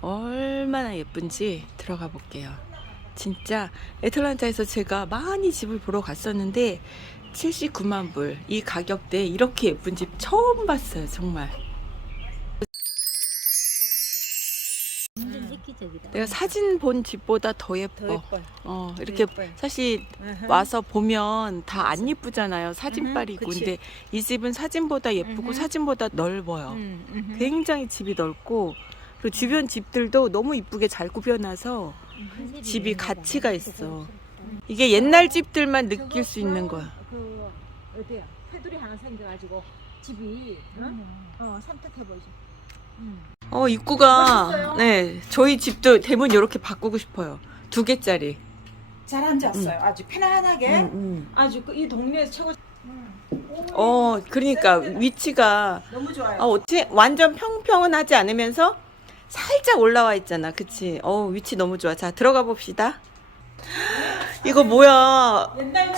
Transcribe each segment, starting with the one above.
얼마나 예쁜지 들어가 볼게요. 진짜 애틀란타에서 제가 많이 집을 보러 갔었는데 79만 불 이 가격대에 이렇게 예쁜 집 처음 봤어요 정말. 내가 사진 본 집보다 더 예뻐 더 예뻐. 어 이렇게 예뻐요. 사실. 와서 보면 다 안 예쁘잖아요 사진빨이고. 근데 이 집은 사진보다 예쁘고. 사진보다 넓어요 음, 음, 굉장히 집이 넓고 그리고 주변 집들도 너무 이쁘게 잘 음. 집이 가치가 있어. 이게 옛날 집들만 느낄 수 있는 거야. 그 어디야? 테두리 하나 생겨가지고 집이 어, 어 산뜻해 보이죠. 어 입구가 멋있어요. 네 저희 집도 대문 이렇게 바꾸고 싶어요. 두 개짜리. 잘 앉았어요. 아주 편안하게. 음. 아주 그 이 동네에서 최고. 어 그러니까 위치가 너무 좋아요. 아, 어떻게 완전 평평은 하지 않으면서 살짝 올라와 있잖아. 그치? 어 위치 너무 좋아. 자 들어가 봅시다. 이거 뭐야?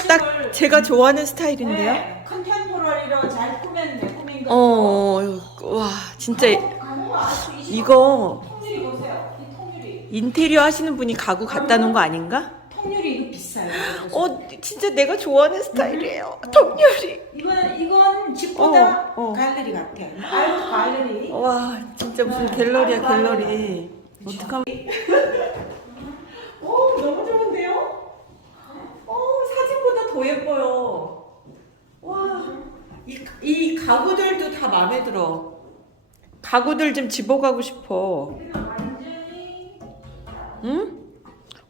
딱 제가 좋아하는 스타일인데요. 네, 컨템포러리로 잘 꾸몄네. 꾸민 거. 어, 와 진짜 가구가 아주 이 집- 이거 보세요. 이. 인테리어 하시는 분이 가구 갖다 놓은 거 아닌가? 통유리 이거 비싸요. 어, 진짜 내가 좋아하는 스타일이에요. 통유리. 이건 이건 집보다 어, 어. 갈래리 같아. 아유 갈래리. 와, 진짜 무슨 갤러리야, 갤러리. 어떡하면. 오, 너무 좋은데요? 어, 사진보다 더 예뻐요. 와, 이, 이 가구들도 다 마음에 들어. 가구들 좀 집어가고 싶어. 응?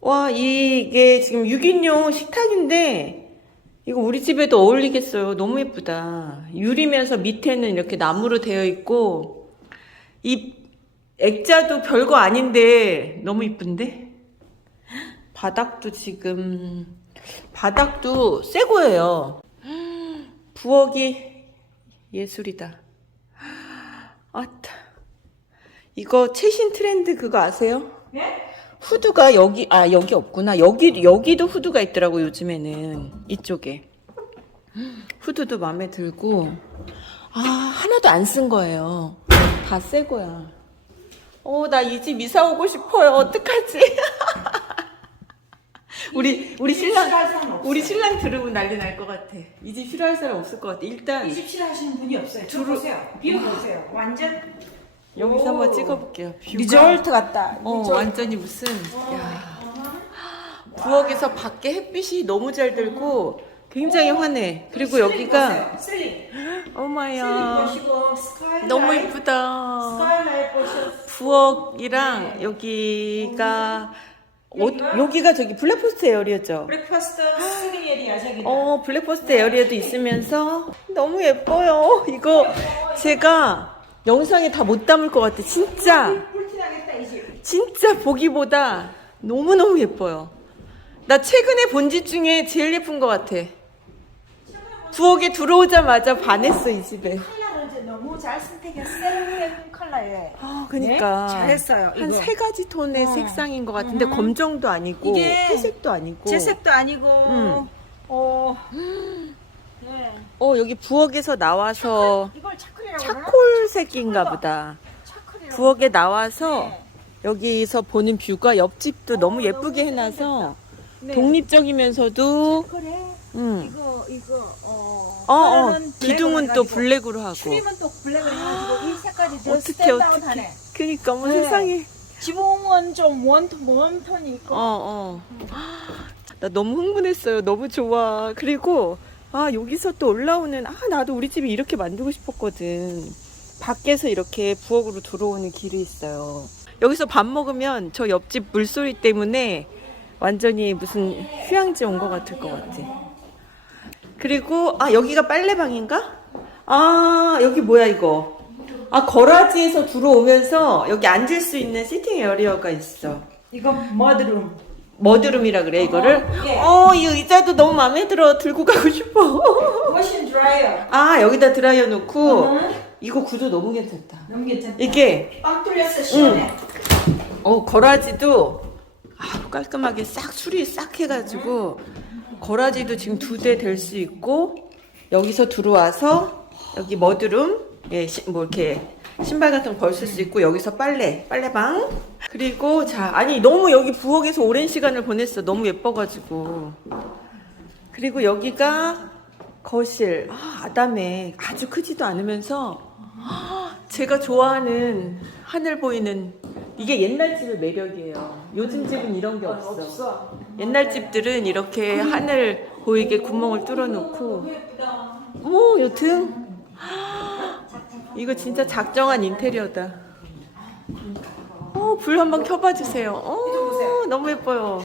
와, 이게 지금 6인용 식탁인데, 이거 우리 집에도 어울리겠어요. 너무 예쁘다. 유리면서 밑에는 이렇게 나무로 되어 있고, 이 액자도 별거 아닌데, 너무 이쁜데? 바닥도 지금, 바닥도 새 거예요. 부엌이 예술이다. 아따. 이거 최신 트렌드 그거 아세요? 네? 후드가 여기 아 여기 없구나. 여기 여기도 후드가 있더라고 요즘에는. 이쪽에. 후드도 마음에 들고. 아 하나도 안 쓴 거예요. 다 새 거야. 어 나 이 집 이사 오고 싶어요. 어떡하지? 우리 우리 신랑 싫어할 사람 없어요. 우리 신랑 들으면 난리 날 것 같아. 이 집 싫어할 사람 없을 것 같아. 일단 이 집 싫어하시는 분이 없어요. 저 두루- 보세요. 뷰 보세요. 완전 여기서 한번 오. 찍어볼게요 뷰가 리조트 같다. 어, 리조트. 완전히 무슨, 야. 부엌에서 밖에 햇빛이 너무 잘 들고 굉장히 환해. 그리고 여기가. 슬링. 어마야. 보시고 스카이라이트. 너무 이쁘다. 스카이라이트. 부엌이랑 여기가, 어, 여기가 저기 블랙포스트 에어리어죠? 브렉퍼스트 슬링 에리아 저기. 어, 블랙포스트 에어리어도 있으면서 너무 예뻐요. 이거 제가 영상에 다 못 담을 것 같아. 진짜. 꿀티나겠다 이 집. 진짜 보기보다 너무너무 예뻐요. 나 최근에 본 집 중에 제일 예쁜 것 같아. 부엌에 들어오자마자 반했어, 이 집에. 컬러를 이제 너무 잘 선택했어요. 세련된 컬러에. 아, 그니까. 네? 잘했어요, 한 이거. 세 가지 톤의 어. 색상인 것 같은데, 음. 검정도 아니고, 이게 회색도 아니고. 제색도 아니고. 음. 어. 네. 어, 여기 부엌에서 나와서 이걸 차콜이라고 그러 나? 차콜색인가 보다. 부엌에 나와서 네. 여기서 보는 뷰가 옆집도 너무 어, 예쁘게 해놔서 네. 독립적이면서도. 음. 이거 이거 어. 어, 어, 기둥은 블랙으로 또 해가지고, 블랙으로 하고. 트림은 또 블랙을 해가지고 이 색깔이 더 어떻게. 어떻게 그니까 뭐 네. 세상에 지붕은 좀 원톤 웜톤이 있고. 어 어 나 너무 흥분했어요 너무 좋아 그리고 아 여기서 또 올라오는 아 나도 우리 집이 이렇게 만들고 싶었거든 밖에서 이렇게 부엌으로 들어오는 길이 있어요 여기서 밥 먹으면 저 옆집 물소리 때문에 완전히 무슨 휴양지 온 것 같을 것 같아 그리고 아 여기가 빨래방인가? 아 여기 뭐야 이거 아 거라지에서 들어오면서 여기 앉을 수 있는 시팅 에어리어가 있어 이거 머드룸. 머드룸이라 그래 이거를 어, 예. 어 이 의자도 너무 마음에 들어 들고 가고 싶어 워싱 드라이어. 아 여기다 드라이어 놓고 음. 이거 구도 너무 괜찮다 너무 괜찮다. 이게 빵 뚫렸어 시원해. 어 거라지도 아 깔끔하게 싹 수리 싹 해가지고 거라지도 지금 두 대 될 수 있고 여기서 들어와서 여기 머드룸 예, 시- 뭐 이렇게 신발 같은 거 벗을 수 있고 여기서 빨래, 빨래방. 그리고 자, 아니 너무 여기 부엌에서 오랜 시간을 보냈어. 너무 예뻐가지고. 그리고 여기가 거실. 아, 아담해. 아주 크지도 않으면서 아, 제가 좋아하는 하늘 보이는 이게 옛날 집의 매력이에요. 요즘 집은 이런 게 없어. 옛날 집들은 이렇게 하늘 보이게 구멍을 뚫어 놓고 오, 여튼 이거 진짜 작정한 인테리어다. 어, 불 한번 켜봐 주세요. 어, 너무 예뻐요.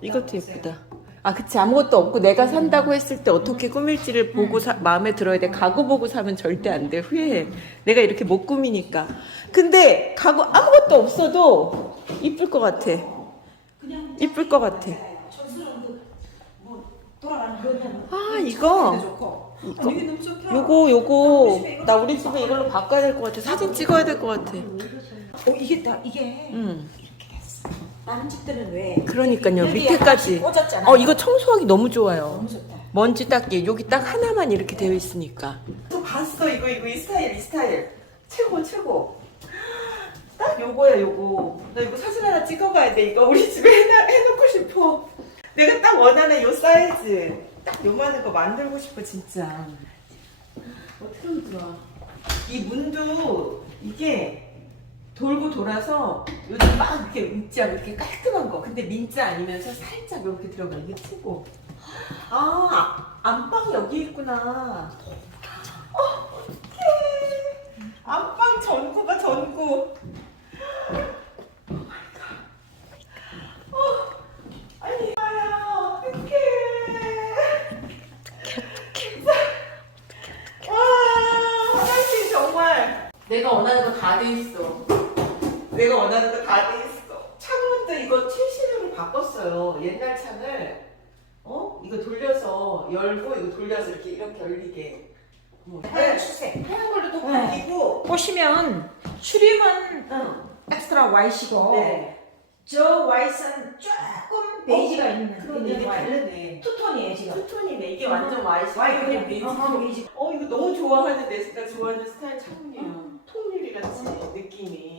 이것도 예쁘다. 아, 그치. 아무것도 없고 내가 산다고 했을 때 어떻게 꾸밀지를 보고 사- 마음에 들어야 돼. 가구 보고 사면 절대 안 돼. 후회해. 내가 이렇게 못 꾸미니까. 근데 가구 아무것도 없어도 이쁠 것 같아. 이쁠 것 같아. 아, 이거. 이거. 요거, 요거. 나 우리 집에 이걸로 바꿔야 될 것 같아. 사진 찍어야 될 것 같아. 어, 이게 다 이게 응. 다른 집들은 왜 그러니까요. 여기에 밑에까지. 꽂았잖아요. 어, 이거 청소하기 너무 좋아요. 너무 좋다. 먼지 닦기. 여기 딱 하나만 이렇게 되어 있으니까. 또 봤어. 이거 이거 이 스타일 이 스타일. 최고 최고. 딱 요거야 요거. 나 이거 사진 하나 찍어봐야 돼. 이거 우리 집에 해놔, 해놓고 싶어. 내가 딱 원하는 요 사이즈. 딱 요만한 거 만들고 싶어 진짜. 어떻게 하면 좋아? 이 문도 이게 돌고 돌아서 요즘 막 이렇게 있지 않고 이렇게 깔끔한 거 근데 민자 아니면서 살짝 이렇게 들어가 이게 최고 아, 안방 여기 있구나. 어, 어떡해. 안방 전구가 전구. 어, 정말. 내가 원하는 거 다 돼 있어. 내가 원하는 거 다 돼 있어. 창문도 이거 최신으로 바꿨어요. 옛날 창을. 어? 이거 돌려서 열고 이거 돌려서 이렇게 이렇게 열리게. 뭐 하얀 추색. 하얀 걸로 또 네. 바뀌고. 보시면 추림은 응. 엑스트라 화이트이고 네. 저 화이트는 조금 베이지가 있는 그럼 있는 이게 화이트. 다르네. 투톤이에요 지금. 투톤이네. 이게 완전 와이트. 와이트 그냥 베이지. 어, 어, 베이지. 어 이거 너무 좋아하는 내가 좋아하는 스타일 창문이에요. 통유리 같이 느낌이.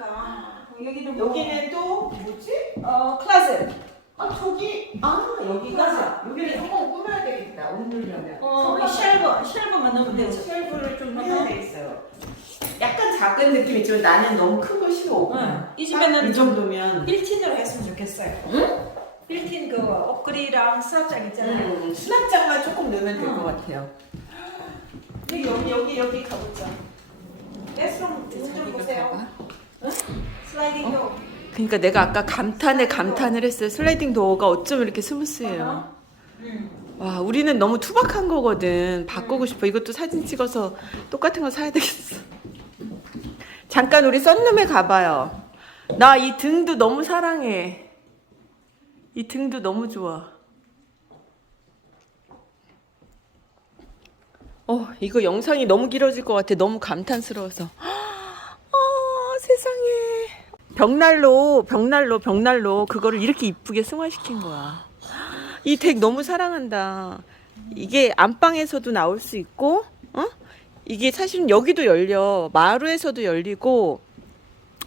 와 그러니까 여기는 뭐, 여기는 또 뭐지? 어 클라set. 아 저기 아 여기가 여기를 조금 꾸며야 되겠다. 옷 넣으려면. 어 쉘브 쉘브만 넣으면 네, 되죠. 쉘브를 좀 해야 되겠어요. 약간 작은 느낌이지만 나는 너무 큰거 싫어. 응. 이이 집에는 정도면 빌틴으로 했으면 좋겠어요. 빌틴 그 업그레이랑 수납장 있잖아요. 음, 수납장만 조금 넣으면 될것 응. 같아요. 여기 여기 여기 여기 가보자. 베스룸 문좀 보세요. 응? 슬라이딩 도 그러니까 내가 아까 감탄에 감탄을 했어요. 슬라이딩 도어가 어쩜 이렇게 스무스해요. 응. 와, 우리는 너무 투박한 거거든. 바꾸고 싶어. 이것도 사진 찍어서 똑같은 거 사야 되겠어. 잠깐 우리 썬룸에 가봐요. 나 이 등도 너무 사랑해. 이 등도 너무 좋아. 어, 이거 영상이 너무 길어질 것 같아. 너무 감탄스러워서. 아, 세상에. 벽난로, 벽난로, 벽난로. 그거를 이렇게 이쁘게 승화시킨 거야. 이덱 너무 사랑한다. 이게 안방에서도 나올 수 있고, 어? 이게 사실은 여기도 열려. 마루에서도 열리고,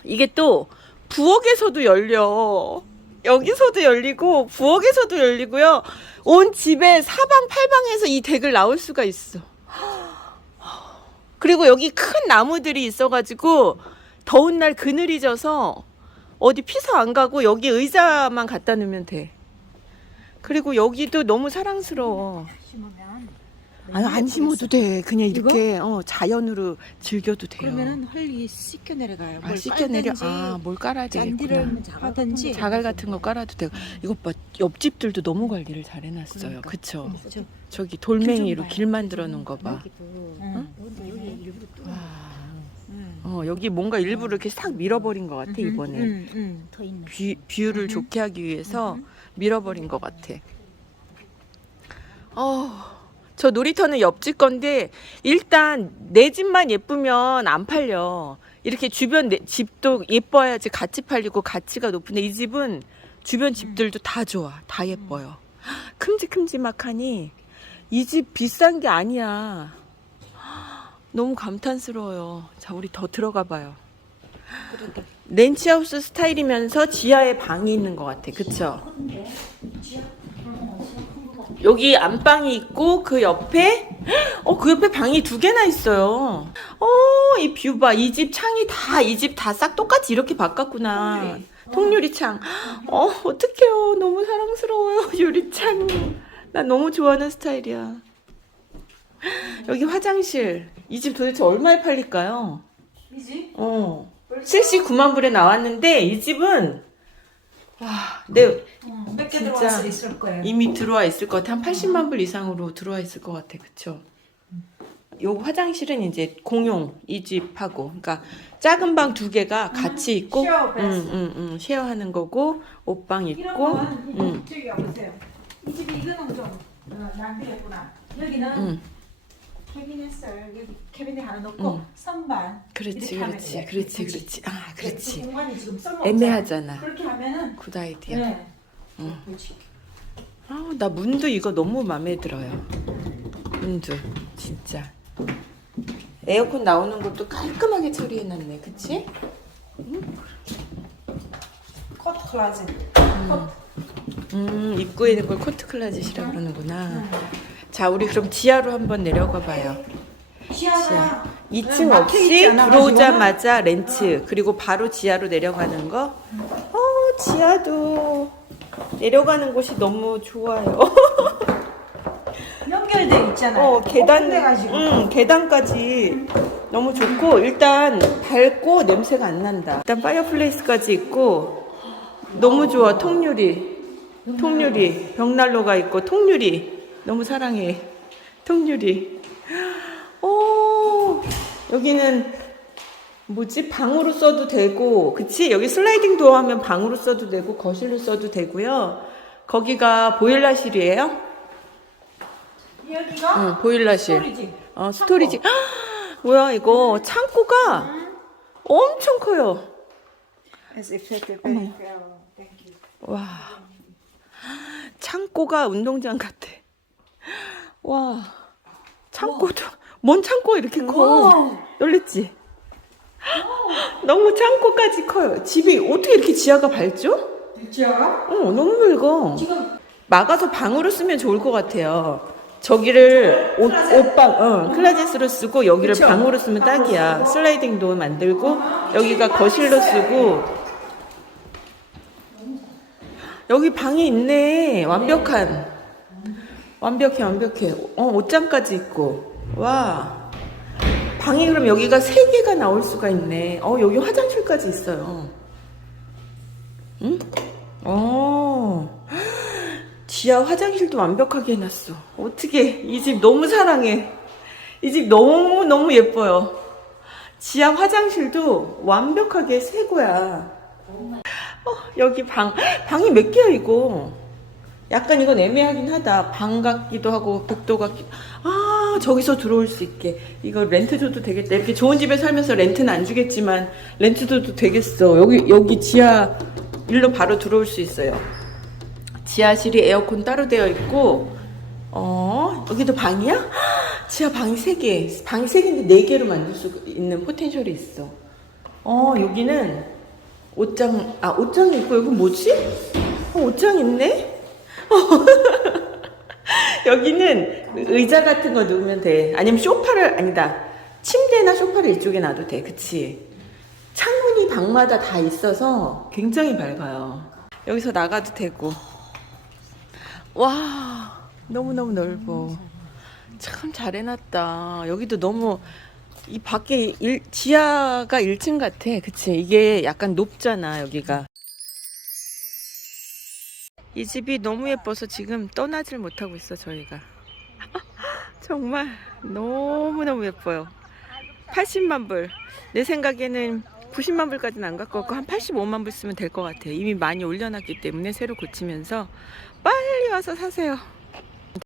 이게 또 부엌에서도 열려. 여기서도 열리고, 부엌에서도 열리고요. 온 집에 사방, 팔방에서 이 덱을 나올 수가 있어. 그리고 여기 큰 나무들이 있어가지고, 더운 날 그늘이 져서 어디 피서 안 가고 여기 의자만 갖다 놓으면 돼. 그리고 여기도 너무 사랑스러워. 심으면 아니 안 심어도 돼. 그냥 이렇게 어, 자연으로 즐겨도 돼요. 그러면은 헐리 씻겨 내려가요. 아 뭘 씻겨 내려. 깔든지 아 뭘 깔아야 되겠구나. 잔디를 하든지 자갈 같은 거 깔아도 되고. 이것 봐 옆집들도 너무 관리를 잘 해놨어요. 그러니까. 그쵸? 저, 저기 돌멩이로 좀 봐요. 길 만들어 놓은 거 봐. 여기도 응. 여기 여기 일부러 또 응. 어 여기 뭔가 일부러 이렇게 싹 밀어버린 것 같아 이번에. 응, 응. 더 있는. 뷰, 뷰를 음. 좋게 하기 위해서 밀어버린 것 같아. 어, 저 놀이터는 옆집 건데 일단 내 집만 예쁘면 안 팔려. 이렇게 주변 내, 집도 예뻐야지 같이 팔리고 가치가 높은데 이 집은 주변 집들도 다 좋아, 다 예뻐요. 큼직큼직하니 이 집 비싼 게 아니야. 너무 감탄스러워요. 자, 우리 더 들어가 봐요. 렌치하우스 스타일이면서 지하에 방이 있는 것 같아. 그쵸? 여기 안방이 있고 그 옆에 어 그 옆에 방이 두 개나 있어요. 어 이 뷰 봐. 이 집 창이 다 이 집 다 싹 똑같이 이렇게 바꿨구나. 통유리 창. 어 어떡해요. 너무 사랑스러워요. 유리창. 나 너무 좋아하는 스타일이야. 여기 화장실. 이 집 도대체 얼마에 팔릴까요? 이지? 어. 79만 불에 나왔는데 이 집은 와, 내 몇개 진짜. 들어왔을 있을 거예요. 이미 들어와 있을 것 같아. 한 80만 불 이상으로 들어와 있을 것 같아. 그쵸? 요 화장실은 이제 공용 이 집하고 그러니까 작은 방 두 개가 같이 있고 쉐어 음, 베스. 음, 음, 쉐어하는 거고 옷방 이런 있고 건 음. 저기 와보세요. 이 집이 이거는 좀 어, 낭비했구나. 여기는 음. 캐비넷을 여기 캐비넷 하나 넣고 음. 선반 그렇지 이렇게 하면 그렇지 돼. 그렇지? 그렇지 아 그 그렇지 공간이 지금 썰어 애매하잖아 그렇게 하면은 굿 아이디어 네. 응. 그렇지. 아, 나 문도 이거 너무 마음에 들어요. 문도 진짜. 에어컨 나오는 것도 깔끔하게 처리해놨네, 그치? 코트 클라set. 음, 입구에 있는 걸 코트 클라짓이라 그러는구나. 자, 우리 그럼 지하로 한번 내려가 봐요. 지하가 2층 막혀 없이 들어오자마자 렌츠, 그리고 바로 지하로 내려가는 거. 어, 지하도 내려가는 곳이 너무 좋아요. 연결돼 있잖아요. 어, 계단, 가지고 응, 계단까지 너무 좋고, 일단 밝고 냄새가 안 난다. 일단 파이어플레이스까지 있고, 너무 좋아. 통유리. 통유리. 벽난로가 있고, 통유리. 너무 사랑해. 통유리. 오, 여기는 뭐지? 방으로 써도 되고, 그치? 여기 슬라이딩 도어 하면 방으로 써도 되고, 거실로 써도 되고요. 거기가 보일러실이에요? 여기가 응, 보일러실. 스토리지. 어, 스토리지. 헉, 뭐야, 이거 창고가 엄청 커요. 어머. 와. 창고가 운동장 같아. 와. 창고도, 뭔 창고가 이렇게 커? 놀랬지? 너무 창고까지 커요. 집이 어떻게 이렇게 지하가 밝죠? 그렇죠? 어, 너무 밝아. 지금 막아서 방으로 쓰면 좋을 것 같아요. 저기를 옷, 옷방, 어, 클라젯으로 쓰고 여기를 그쵸. 방으로 쓰면 딱이야. 슬라이딩 도 만들고 여기가 거실로 쓰고 여기 방이 있네. 완벽한. 완벽해, 완벽해. 어, 옷장까지 있고. 와. 방이 그럼 여기가 세 개가 나올 수가 있네. 어, 여기 화장실까지 있어요. 응? 어. 지하 화장실도 완벽하게 해놨어. 어떻게 이 집 너무 사랑해. 이 집 너무 너무 예뻐요. 지하 화장실도 완벽하게 새 거야. 어, 여기 방 방이 몇 개야 이거? 약간 이건 애매하긴 하다. 방 같기도 하고 복도 같기도. 아 저기서 들어올 수 있게 이거 렌트 줘도 되겠다. 이렇게 좋은 집에 살면서 렌트는 안 주겠지만 렌트 줘도 되겠어. 여기 여기 지하 일로 바로 들어올 수 있어요. 지하실이 에어컨 따로 되어 있고, 어, 여기도 방이야? 지하 방이 세개 방이 세개인데네개로 만들 수 있는 포텐셜이 있어. 어, 여기는 옷장, 아, 옷장이 있고, 여기 뭐지? 어, 옷장 있네? 여기는 의자 같은 거 놓으면 돼. 아니면 소파를, 아니다. 침대나 소파를 이쪽에 놔도 돼. 그치? 창문이 방마다 다 있어서 굉장히 밝아요. 여기서 나가도 되고. 와, 너무너무 넓어. 참 잘 해놨다. 여기도 너무, 이 밖에 일, 지하가 1층 같아. 그치? 이게 약간 높잖아, 여기가. 이 집이 너무 예뻐서 지금 떠나질 못하고 있어, 저희가. 정말 너무너무 예뻐요. 80만 불. 내 생각에는 90만 불까지는 안 갖고 왔고 한 85만 불 쓰면 될 것 같아요. 이미 많이 올려놨기 때문에 새로 고치면서 빨리 와서 사세요.